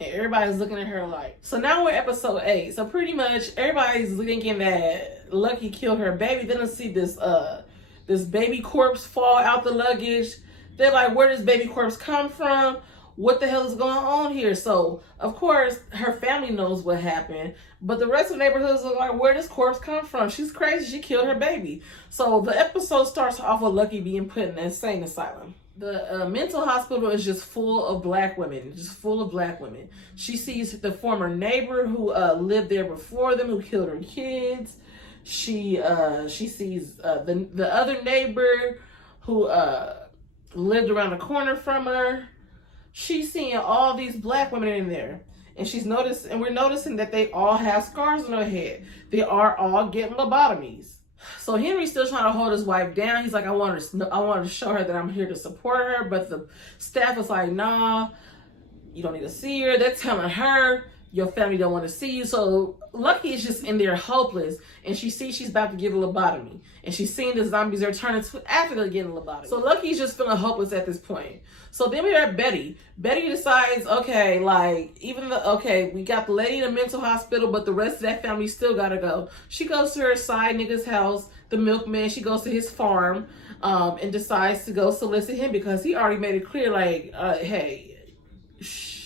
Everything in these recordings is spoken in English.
And everybody's looking at her like, so now we're episode 8. So pretty much everybody's thinking that Lucky killed her baby. Then they see this baby corpse fall out the luggage. They're like, where does baby corpse come from? What the hell is going on here? So of course her family knows what happened, but the rest of the neighborhoods are like, where does corpse come from? She's crazy. She killed her baby. So the episode starts off with Lucky being put in an insane asylum. The mental hospital is just full of black women, She sees the former neighbor who lived there before them, who killed her kids. She sees the other neighbor who lived around the corner from her. She's seeing all these black women in there, and we're noticing that they all have scars on their head. They are all getting lobotomies. So Henry's still trying to hold his wife down. He's like, I want to show her that I'm here to support her. But the staff is like, nah, you don't need to see her. They're telling her, your family don't want to see you. So Lucky is just in there hopeless. And she sees she's about to give a lobotomy. And she's seeing the zombies are turning to after they're getting a lobotomy. So Lucky's just feeling hopeless at this point. So then we have Betty. Betty decides, okay, like, we got the lady in the mental hospital, but the rest of that family still gotta go. She goes to her side nigga's house, the milkman. She goes to his farm, and decides to go solicit him because he already made it clear, like, hey, shh.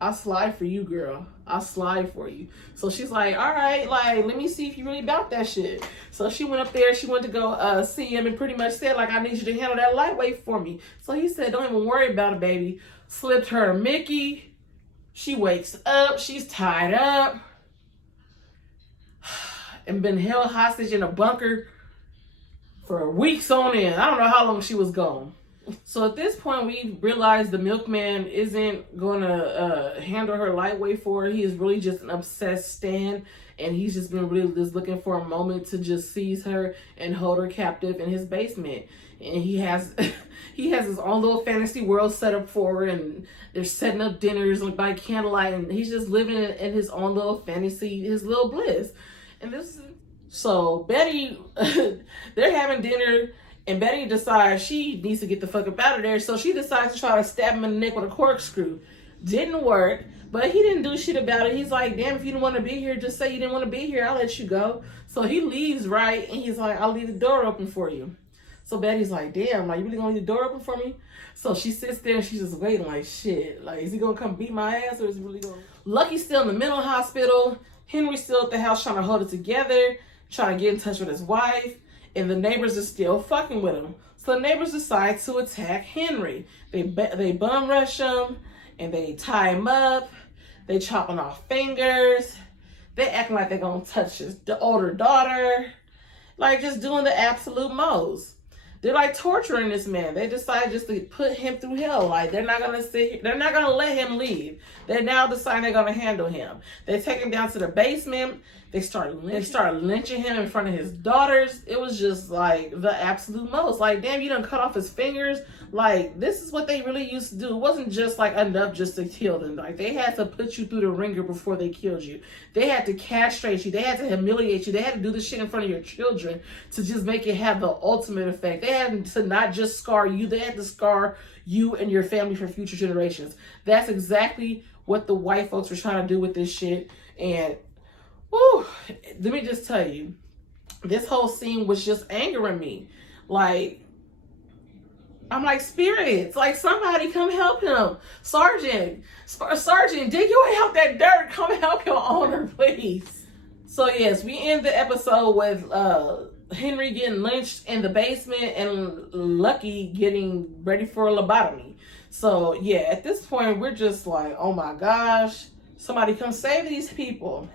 I'll slide for you, girl. I'll slide for you. So she's like, all right, like, let me see if you really about that shit. So she went up there. She went to go see him and pretty much said, like, I need you to handle that lightweight for me. So he said, don't even worry about it, baby. Slipped her a Mickey. She wakes up. She's tied up and been held hostage in a bunker for weeks on end. I don't know how long she was gone. So at this point, we realize the milkman isn't gonna handle her lightweight for her. He is really just an obsessed stan, and he's just been really just looking for a moment to just seize her and hold her captive in his basement. And he has his own little fantasy world set up for her, and they're setting up dinners like by candlelight, and he's just living in his own little fantasy, his little bliss. And so Betty, they're having dinner. And Betty decides she needs to get the fuck up out of there. So she decides to try to stab him in the neck with a corkscrew. Didn't work. But he didn't do shit about it. He's like, damn, if you didn't want to be here, just say you didn't want to be here. I'll let you go. So he leaves, right? And he's like, I'll leave the door open for you. So Betty's like, damn, like, you really gonna leave the door open for me? So she sits there and she's just waiting like, shit. Like, is he gonna come beat my ass or is he really gonna... Lucky's still in the mental hospital. Henry's still at the house trying to hold it together. Trying to get in touch with his wife. And the neighbors are still fucking with him. So the neighbors decide to attack Henry. They bum rush him, and they tie him up. They chopping off fingers. They acting like they're gonna touch the older daughter. Like, just doing the absolute most. They're like torturing this man. They decide just to put him through hell. Like, they're not gonna they're not gonna let him leave. They now decide they're gonna handle him. They take him down to the basement. They start lynching him in front of his daughters. It was just like the absolute most. Like, damn, you done cut off his fingers. Like, this is what they really used to do. It wasn't just like enough just to kill them. Like, they had to put you through the ringer before they killed you. They had to castrate you. They had to humiliate you. They had to do this shit in front of your children to just make it have the ultimate effect. They had to not just scar you. They had to scar you and your family for future generations. That's exactly what the white folks were trying to do with this shit. And whew, let me just tell you, this whole scene was just angering me. Like, I'm like, spirits, like, somebody come help him. Sergeant, dig your way out that dirt. Come help your owner, please. So yes, we end the episode with Henry getting lynched in the basement and Lucky getting ready for a lobotomy. So yeah, at this point, we're just like, oh my gosh, somebody come save these people.